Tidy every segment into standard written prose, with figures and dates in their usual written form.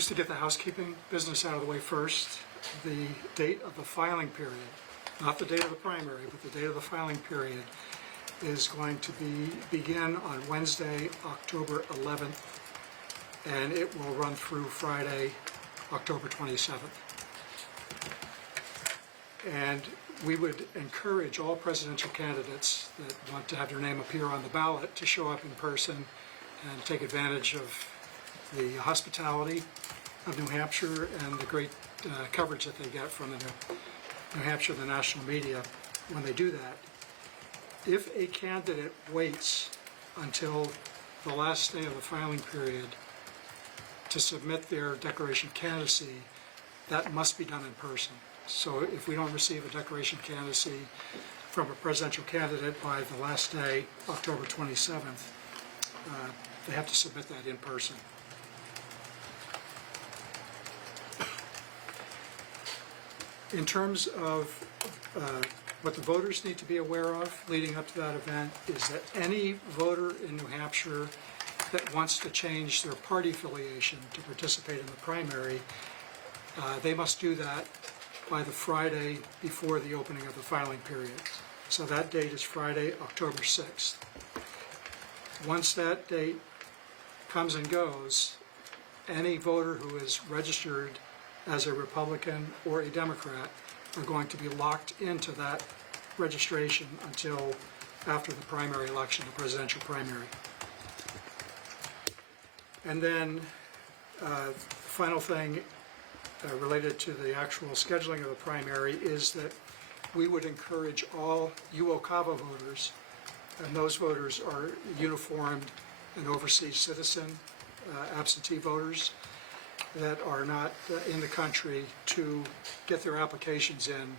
Just to get the housekeeping business out of the way first, the date of the filing period, not the date of the primary, but the date of the filing period is going to begin on Wednesday, October 11th, and it will run through Friday, October 27th. And we would encourage all presidential candidates that want to have their name appear on the ballot to show up in person and take advantage of the hospitality of New Hampshire and the great coverage that they get from the New Hampshire, the national media when they do that. If a candidate waits until the last day of the filing period to submit their declaration of candidacy, that must be done in person. So if we don't receive a declaration of candidacy from a presidential candidate by the last day, October 27th, they have to submit that in person. In terms of what the voters need to be aware of leading up to that event is that any voter in New Hampshire that wants to change their party affiliation to participate in the primary, they must do that by the Friday before the opening of the filing period. So that date is Friday, October 6th. Once that date comes and goes, any voter who is registered as a Republican or a Democrat are going to be locked into that registration until after the primary election, the presidential primary. And then the final thing related to the actual scheduling of the primary is that we would encourage all UOCAVA voters, and those voters are uniformed and overseas citizen absentee voters that are not in the country, to get their applications in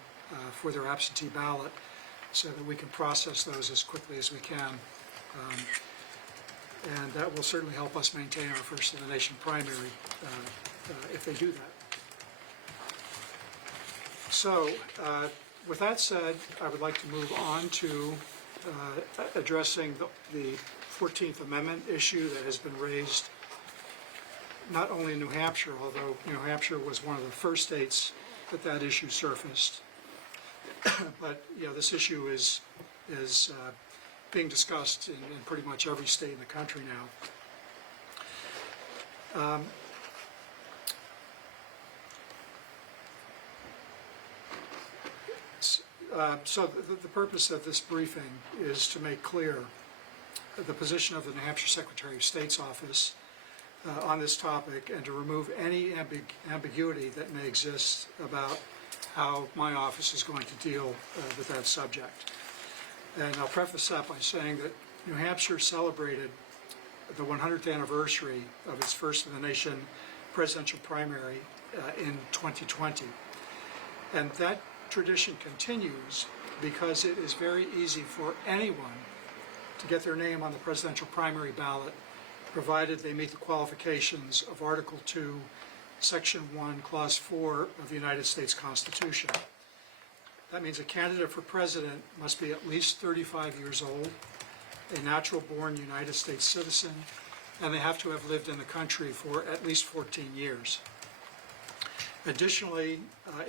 for their absentee ballot so that we can process those as quickly as we can. And that will certainly help us maintain our first in the nation primary if they do that. So with that said, I would like to move on to addressing the 14th Amendment issue that has been raised not only in New Hampshire, although New Hampshire was one of the first states that issue surfaced, but this issue is being discussed in pretty much every state in the country now. So the purpose of this briefing is to make clear the position of the New Hampshire Secretary of State's office on this topic, and to remove any ambiguity that may exist about how my office is going to deal with that subject. And I'll preface that by saying that New Hampshire celebrated the 100th anniversary of its first in the nation presidential primary in 2020. And that tradition continues because it is very easy for anyone to get their name on the presidential primary ballot, provided they meet the qualifications of Article 2, Section 1, Clause 4 of the United States Constitution. That means a candidate for president must be at least 35 years old, a natural-born United States citizen, and they have to have lived in the country for at least 14 years. Additionally,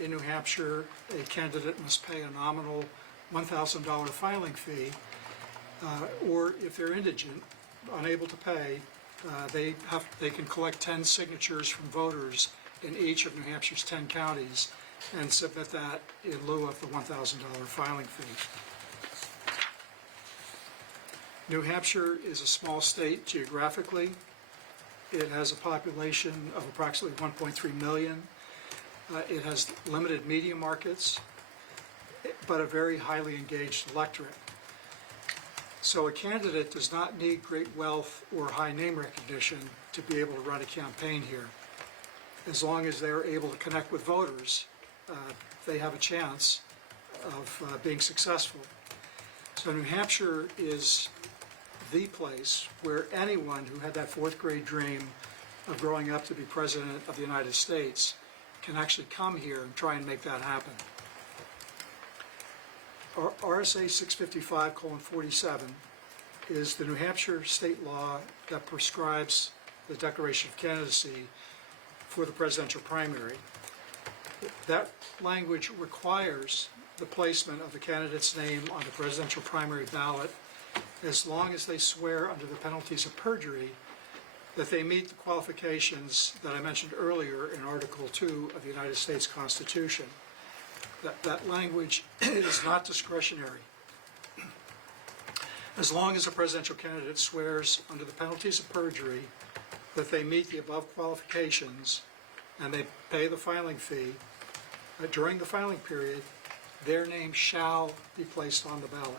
in New Hampshire, a candidate must pay a nominal $1,000 filing fee, or if they're indigent, unable to pay, they can collect 10 signatures from voters in each of New Hampshire's 10 counties and submit that in lieu of the $1,000 filing fee. New Hampshire is a small state geographically. It has a population of approximately 1.3 million. It has limited media markets, but a very highly engaged electorate. So a candidate does not need great wealth or high name recognition to be able to run a campaign here. As long as they're able to connect with voters, they have a chance of being successful. So New Hampshire is the place where anyone who had that fourth grade dream of growing up to be President of the United States can actually come here and try and make that happen. RSA 655:47 is the New Hampshire state law that prescribes the declaration of candidacy for the presidential primary. That language requires the placement of the candidate's name on the presidential primary ballot as long as they swear under the penalties of perjury that they meet the qualifications that I mentioned earlier in Article 2 of the United States Constitution. That language is not discretionary. As long as a presidential candidate swears under the penalties of perjury that they meet the above qualifications and they pay the filing fee, during the filing period, their name shall be placed on the ballot.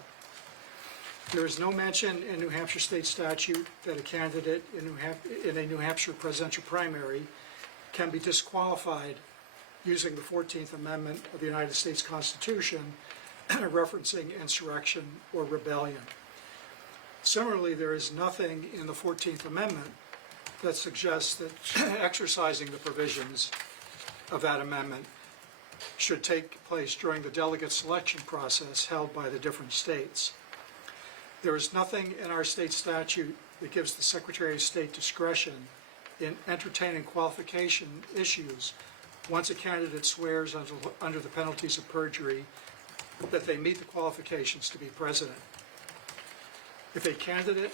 There is no mention in New Hampshire state statute that a candidate in a New Hampshire presidential primary can be disqualified using the 14th Amendment of the United States Constitution referencing insurrection or rebellion. Similarly, there is nothing in the 14th Amendment that suggests that exercising the provisions of that amendment should take place during the delegate selection process held by the different states. There is nothing in our state statute that gives the Secretary of State discretion in entertaining qualification issues once a candidate swears under the penalties of perjury that they meet the qualifications to be president. If a candidate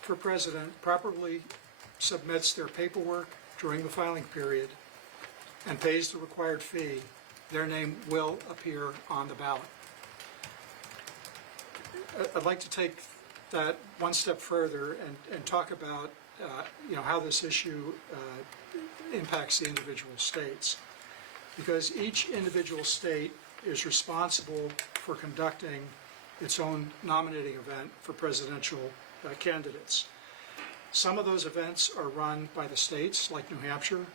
for president properly submits their paperwork during the filing period and pays the required fee, their name will appear on the ballot. I'd like to take that one step further and talk about how this issue impacts the individual states, because each individual state is responsible for conducting its own nominating event for presidential candidates. Some of those events are run by the states, like New Hampshire.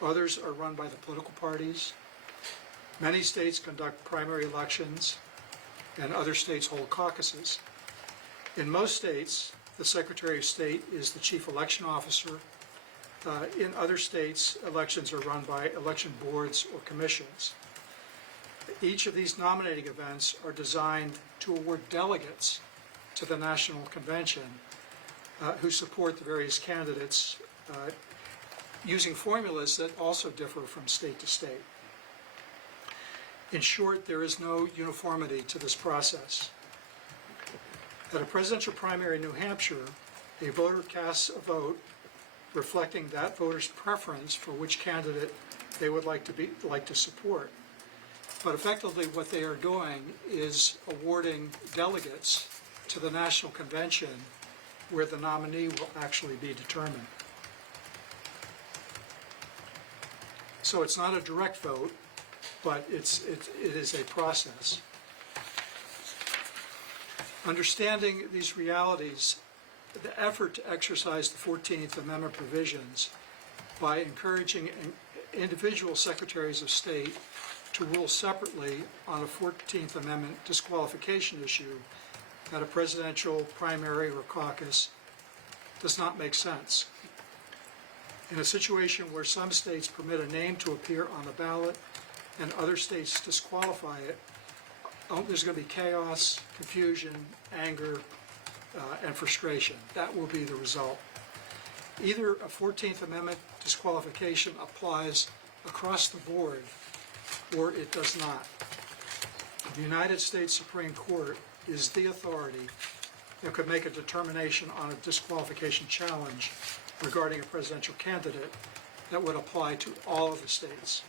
Others are run by the political parties. Many states conduct primary elections, and other states hold caucuses. In most states, the Secretary of State is the chief election officer. In other states, elections are run by election boards or commissions. Each of these nominating events are designed to award delegates to the National Convention who support the various candidates using formulas that also differ from state to state. In short, there is no uniformity to this process. At a presidential primary in New Hampshire, a voter casts a vote reflecting that voter's preference for which candidate they would like to support. But effectively what they are doing is awarding delegates to the National Convention where the nominee will actually be determined. So it's not a direct vote, but it is a process. Understanding these realities, the effort to exercise the 14th Amendment provisions by encouraging individual secretaries of state to rule separately on a 14th Amendment disqualification issue at a presidential primary or caucus does not make sense. In a situation where some states permit a name to appear on the ballot and other states disqualify it, there's going to be chaos, confusion, anger, and frustration. That will be the result. Either a 14th Amendment disqualification applies across the board, or it does not. The United States Supreme Court is the authority that could make a determination on a disqualification challenge regarding a presidential candidate that would apply to all of the states.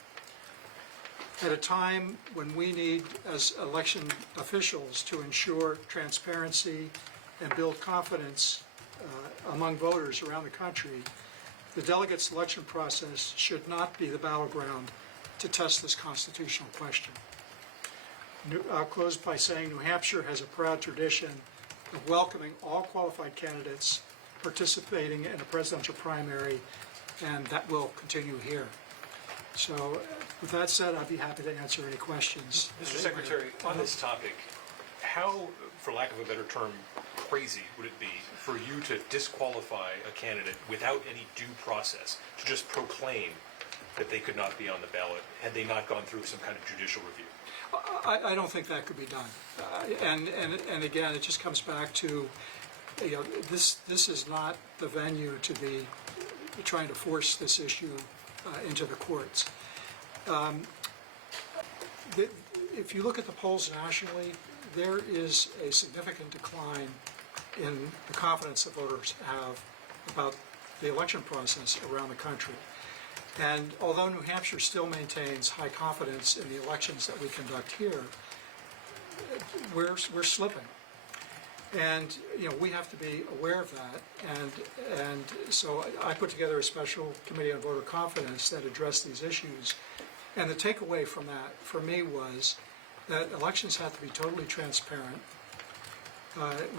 At a time when we need, as election officials, to ensure transparency and build confidence among voters around the country, the delegate selection process should not be the battleground to test this constitutional question. I'll close by saying New Hampshire has a proud tradition of welcoming all qualified candidates participating in a presidential primary, and that will continue here. So with that said, I'd be happy to answer any questions. Mr. Secretary, on this topic, how, for lack of a better term, crazy would it be for you to disqualify a candidate without any due process, to just proclaim that they could not be on the ballot had they not gone through some kind of judicial review? I don't think that could be done. And again, it just comes back to, this is not the venue to be trying to force this issue into the courts. If you look at the polls nationally, there is a significant decline in the confidence that voters have about the election process around the country. And although New Hampshire still maintains high confidence in the elections that we conduct here, we're slipping. And, you know, we have to be aware of that. And so I put together a special committee on voter confidence that addressed these issues. And the takeaway from that, for me, was that elections have to be totally transparent.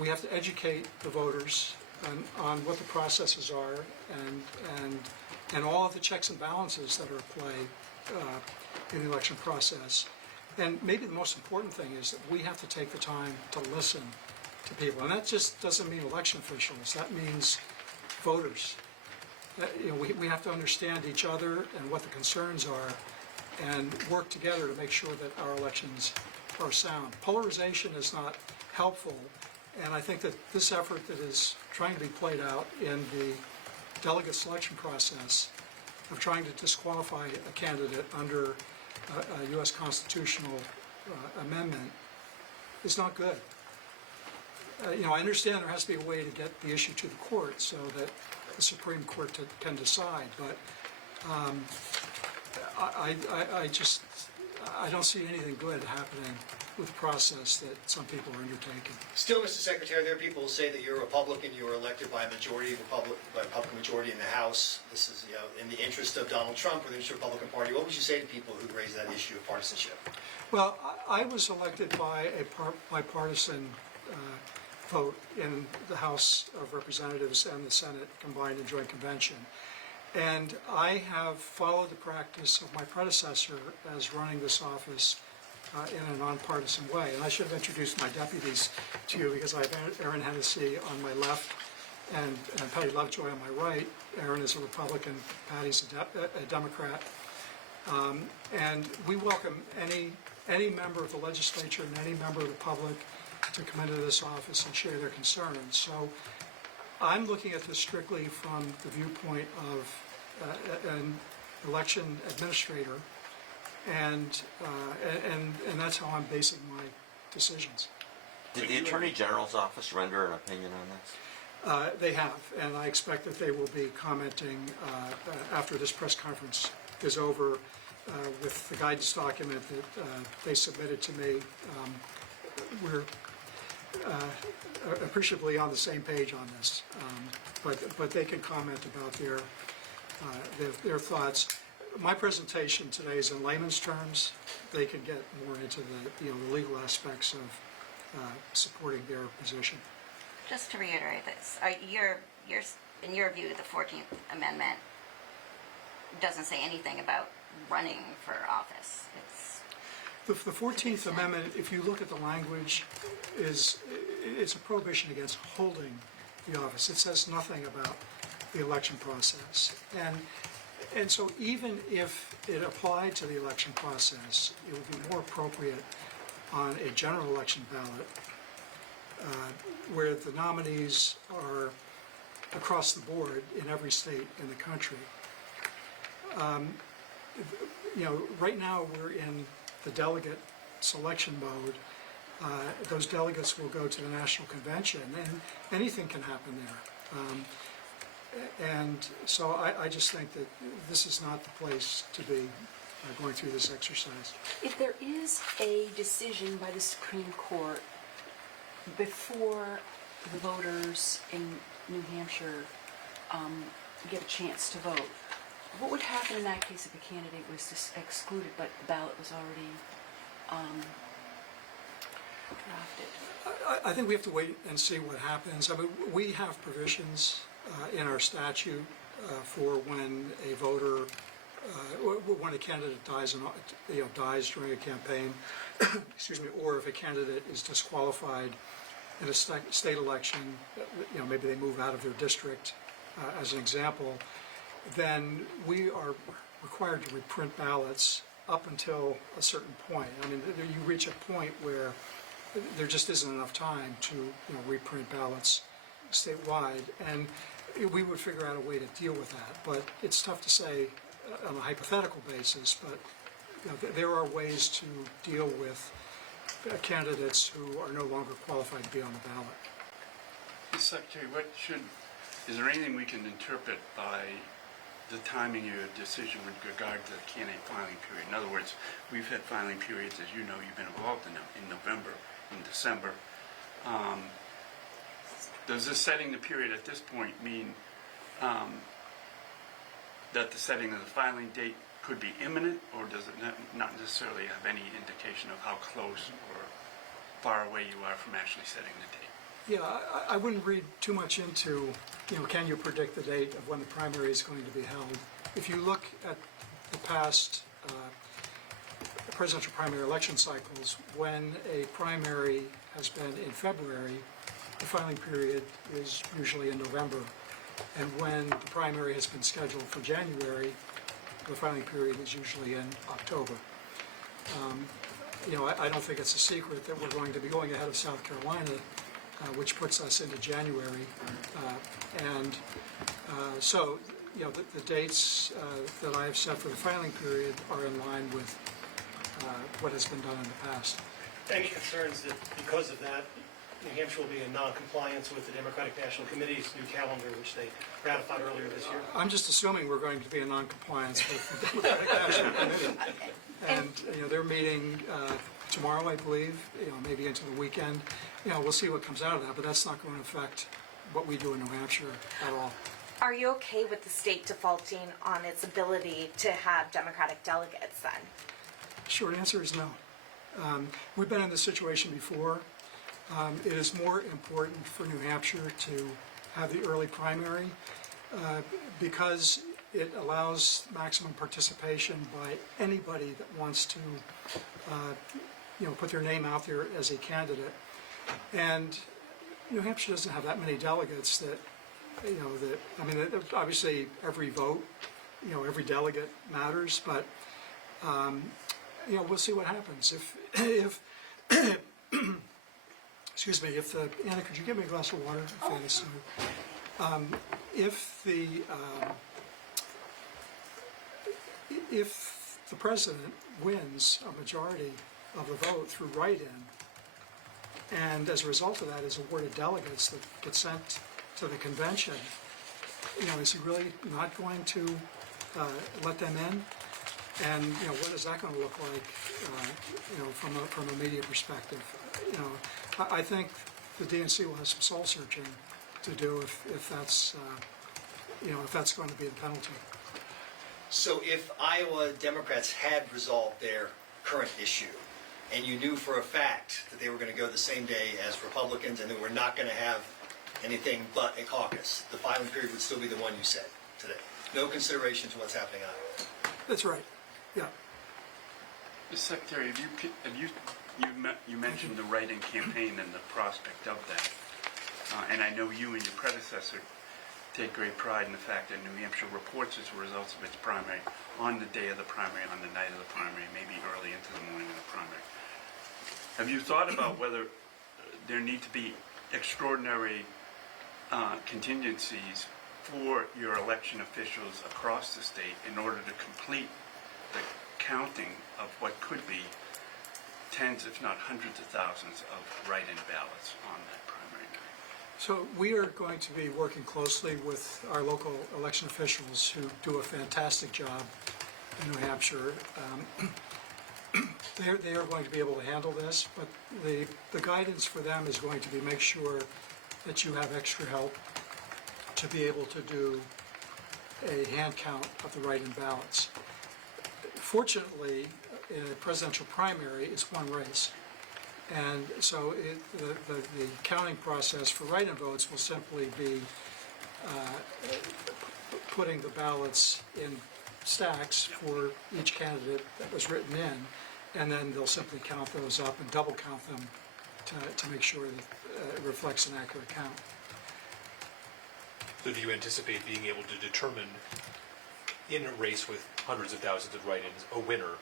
We have to educate the voters on what the processes are and all of the checks and balances that are at play in the election process. And maybe the most important thing is that we have to take the time to listen to people. And that just doesn't mean election officials. That means voters. You know, we have to understand each other and what the concerns are and work together to make sure that our elections are sound. Polarization is not helpful, and I think that this effort that is trying to be played out in the delegate selection process of trying to disqualify a candidate under a U.S. constitutional amendment is not good. You know, I understand there has to be a way to get the issue to the court so that the Supreme Court can decide, but I don't see anything good happening with the process that some people are undertaking. Still, Mr. Secretary, there are people who say that you're a Republican, you were elected by a majority of by a Republican majority in the House. This is, you know, in the interest of Donald Trump or the interest of the Republican Party. What would you say to people who raise that issue of partisanship? Well, I was elected by a bipartisan vote in the House of Representatives and the Senate combined in joint convention. And I have followed the practice of my predecessor as running this office in a nonpartisan way. And I should have introduced my deputies to you because I have Aaron Hennessy on my left and Patty Lovejoy on my right. Aaron is a Republican, Patty's a Democrat. And we welcome any member of the legislature and any member of the public to come into this office and share their concerns. So I'm looking at this strictly from the viewpoint of an election administrator, and that's how I'm basing my decisions. Did the Attorney General's office render an opinion on this? They have, and I expect that they will be commenting after this press conference is over with the guidance document that they submitted to me. We're appreciably on the same page on this, but they can comment about their thoughts. My presentation today is in layman's terms. They can get more into the legal aspects of supporting their position. Just to reiterate this, in your view, the 14th Amendment doesn't say anything about running for office. The 14th Amendment, if you look at the language, it's a prohibition against holding the office. It says nothing about the election process. And so even if it applied to the election process, it would be more appropriate on a general election ballot where the nominees are across the board in every state in the country. Right now we're in the delegate selection mode. Those delegates will go to the national convention, and anything can happen there. And so I just think that this is not the place to be going through this exercise. If there is a decision by the Supreme Court before the voters in New Hampshire get a chance to vote, what would happen in that case if a candidate was excluded but the ballot was already drafted? I think we have to wait and see what happens. I mean, we have provisions in our statute for when a voter, when a candidate dies during a campaign, excuse me, or if a candidate is disqualified in a state election, maybe they move out of their district, as an example, then we are required to reprint ballots up until a certain point. I mean, you reach a point where there just isn't enough time to reprint ballots statewide, and we would figure out a way to deal with that. But it's tough to say on a hypothetical basis, but there are ways to deal with candidates who are no longer qualified to be on the ballot. Mr. Secretary, is there anything we can interpret by the timing of your decision with regard to the candidate filing period? In other words, we've had filing periods, as you know, you've been involved in them, in November, in December. Does this setting the period at this point mean that the setting of the filing date could be imminent, or does it not necessarily have any indication of how close or far away you are from actually setting the date? Yeah, I wouldn't read too much into, can you predict the date of when the primary is going to be held? If you look at the past presidential primary election cycles, when a primary has been in February, the filing period is usually in November. And when the primary has been scheduled for January, the filing period is usually in October. I don't think it's a secret that we're going to be going ahead of South Carolina, which puts us into January. So the dates that I have set for the filing period are in line with what has been done in the past. Any concerns that because of that, New Hampshire will be in non-compliance with the Democratic National Committee's new calendar, which they ratified earlier this year? I'm just assuming we're going to be in non-compliance with the Democratic National Committee. And they're meeting tomorrow, I believe, maybe into the weekend. We'll see what comes out of that, but that's not going to affect what we do in New Hampshire at all. Are you okay with the state defaulting on its ability to have Democratic delegates then? Short answer is no. We've been in this situation before. It is more important for New Hampshire to have the early primary because it allows maximum participation by anybody that wants to, put their name out there as a candidate. And New Hampshire doesn't have that many delegates that, obviously every vote, every delegate matters, but, we'll see what happens. If excuse me, Anna, could you give me a glass of water? If the president wins a majority of the vote through write-in, and as a result of that is awarded delegates that get sent to the convention, is he really not going to let them in? And what is that going to look like? From a media perspective, I think the DNC will have some soul searching to do if that's going to be the penalty. So if Iowa Democrats had resolved their current issue, and you knew for a fact that they were going to go the same day as Republicans and they were not going to have anything but a caucus, the filing period would still be the one you said today. No consideration to what's happening in Iowa. That's right. Yeah. Mr. Secretary, you mentioned the write-in campaign and the prospect of that. And I know you and your predecessor take great pride in the fact that New Hampshire reports its results of its primary on the day of the primary, on the night of the primary, maybe early into the morning of the primary. Have you thought about whether there need to be extraordinary contingencies for your election officials across the state in order to complete the counting of what could be tens, if not hundreds of thousands of write-in ballots on that primary night? So we are going to be working closely with our local election officials who do a fantastic job in New Hampshire. They are going to be able to handle this, but the guidance for them is going to be make sure that you have extra help to be able to do a hand count of the write-in ballots. Fortunately, in a presidential primary, it's one race. And so the counting process for write-in votes will simply be putting the ballots in stacks for each candidate that was written in, and then they'll simply count those up and double count them to make sure that it reflects an accurate count. So do you anticipate being able to determine in a race with hundreds of thousands of write-ins a winner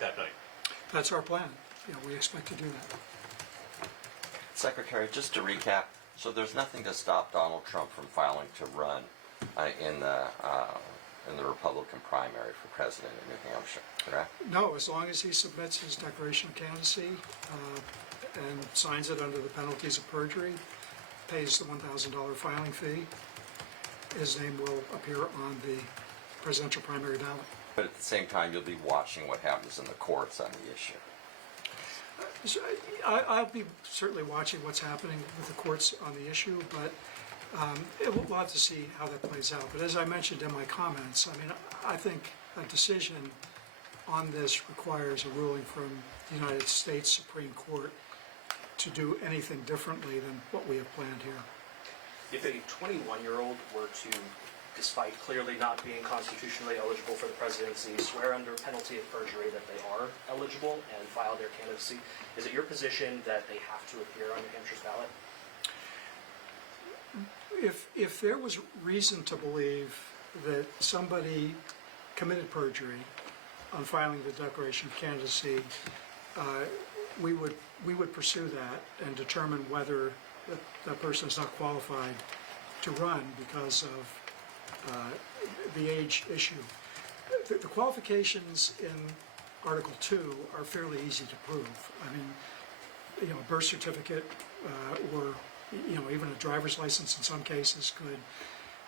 that night? That's our plan. We expect to do that. Secretary, just to recap, so there's nothing to stop Donald Trump from filing to run in the in the Republican primary for president in New Hampshire, correct? No, as long as he submits his declaration of candidacy and signs it under the penalties of perjury, pays the $1,000 filing fee, his name will appear on the presidential primary ballot. But at the same time, you'll be watching what happens in the courts on the issue. So I'll be certainly watching what's happening with the courts on the issue, but we'll have to see how that plays out. But as I mentioned in my comments, I mean, I think a decision on this requires a ruling from the United States Supreme Court to do anything differently than what we have planned here. If a 21-year-old were to, despite clearly not being constitutionally eligible for the presidency, swear under penalty of perjury that they are eligible and file their candidacy, is it your position that they have to appear on New Hampshire's ballot? If there was reason to believe that somebody committed perjury on filing the declaration of candidacy, we would pursue that and determine whether that person is not qualified to run because of the age issue. The qualifications in Article 2 are fairly easy to prove. I mean, a birth certificate or even a driver's license in some cases could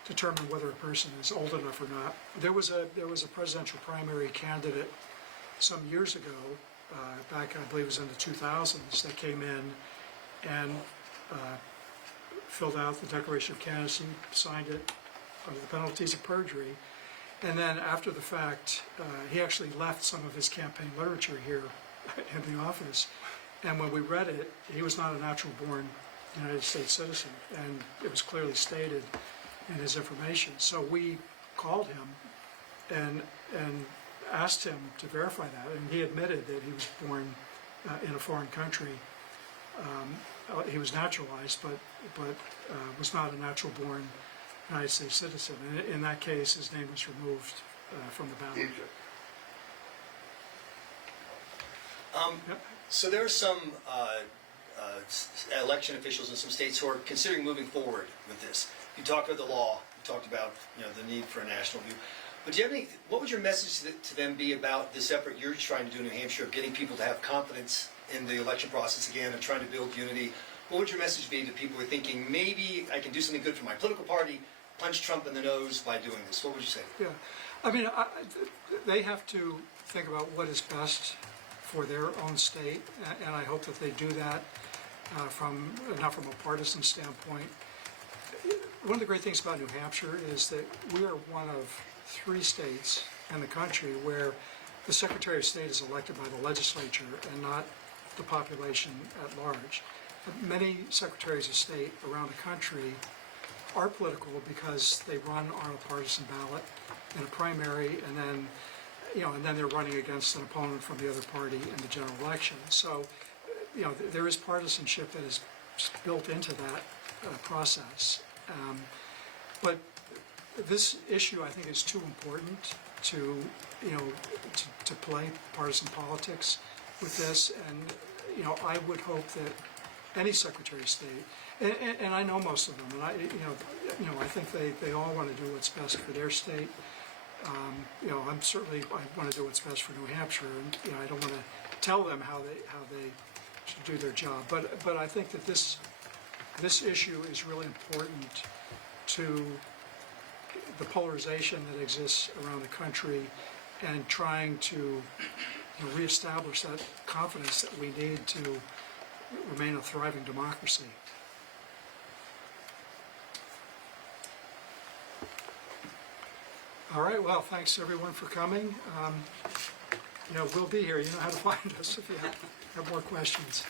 determine whether a person is old enough or not. There was a presidential primary candidate some years ago, back I believe it was in the 2000s, that came in and filled out the declaration of candidacy, signed it under the penalties of perjury, and then after the fact, he actually left some of his campaign literature here in the office, and when we read it, he was not a natural-born United States citizen, and it was clearly stated in his information. So we called him and asked him to verify that, and he admitted that he was born in a foreign country. He was naturalized, but was not a natural-born United States citizen. And in that case, his name was removed from the ballot. Yep. So there are some election officials in some states who are considering moving forward with this. You talked about the law. You talked about the need for a national view. But do you have any? What would your message to them be about this effort you're trying to do in New Hampshire of getting people to have confidence in the election process again and trying to build unity? What would your message be to people who are thinking maybe I can do something good for my political party, punch Trump in the nose by doing this? What would you say? Yeah, I mean, they have to think about what is best for their own state, and I hope that they do that not from a partisan standpoint. One of the great things about New Hampshire is that we are one of 3 states in the country where the Secretary of State is elected by the legislature and not the population at large. Many Secretaries of State around the country are political because they run on a partisan ballot in a primary, and then they're running against an opponent from the other party in the general election. So, there is partisanship that is built into that process. But this issue, I think, is too important to play partisan politics with this, and I would hope that any Secretary of State, and I know most of them, and I think they all want to do what's best for their state. I want to do what's best for New Hampshire, and I don't want to tell them how they should do their job. But I think that this issue is really important to the polarization that exists around the country, and trying to reestablish that confidence that we need to remain a thriving democracy. All right, well, thanks everyone for coming. We'll be here. You know how to find us if you have more questions.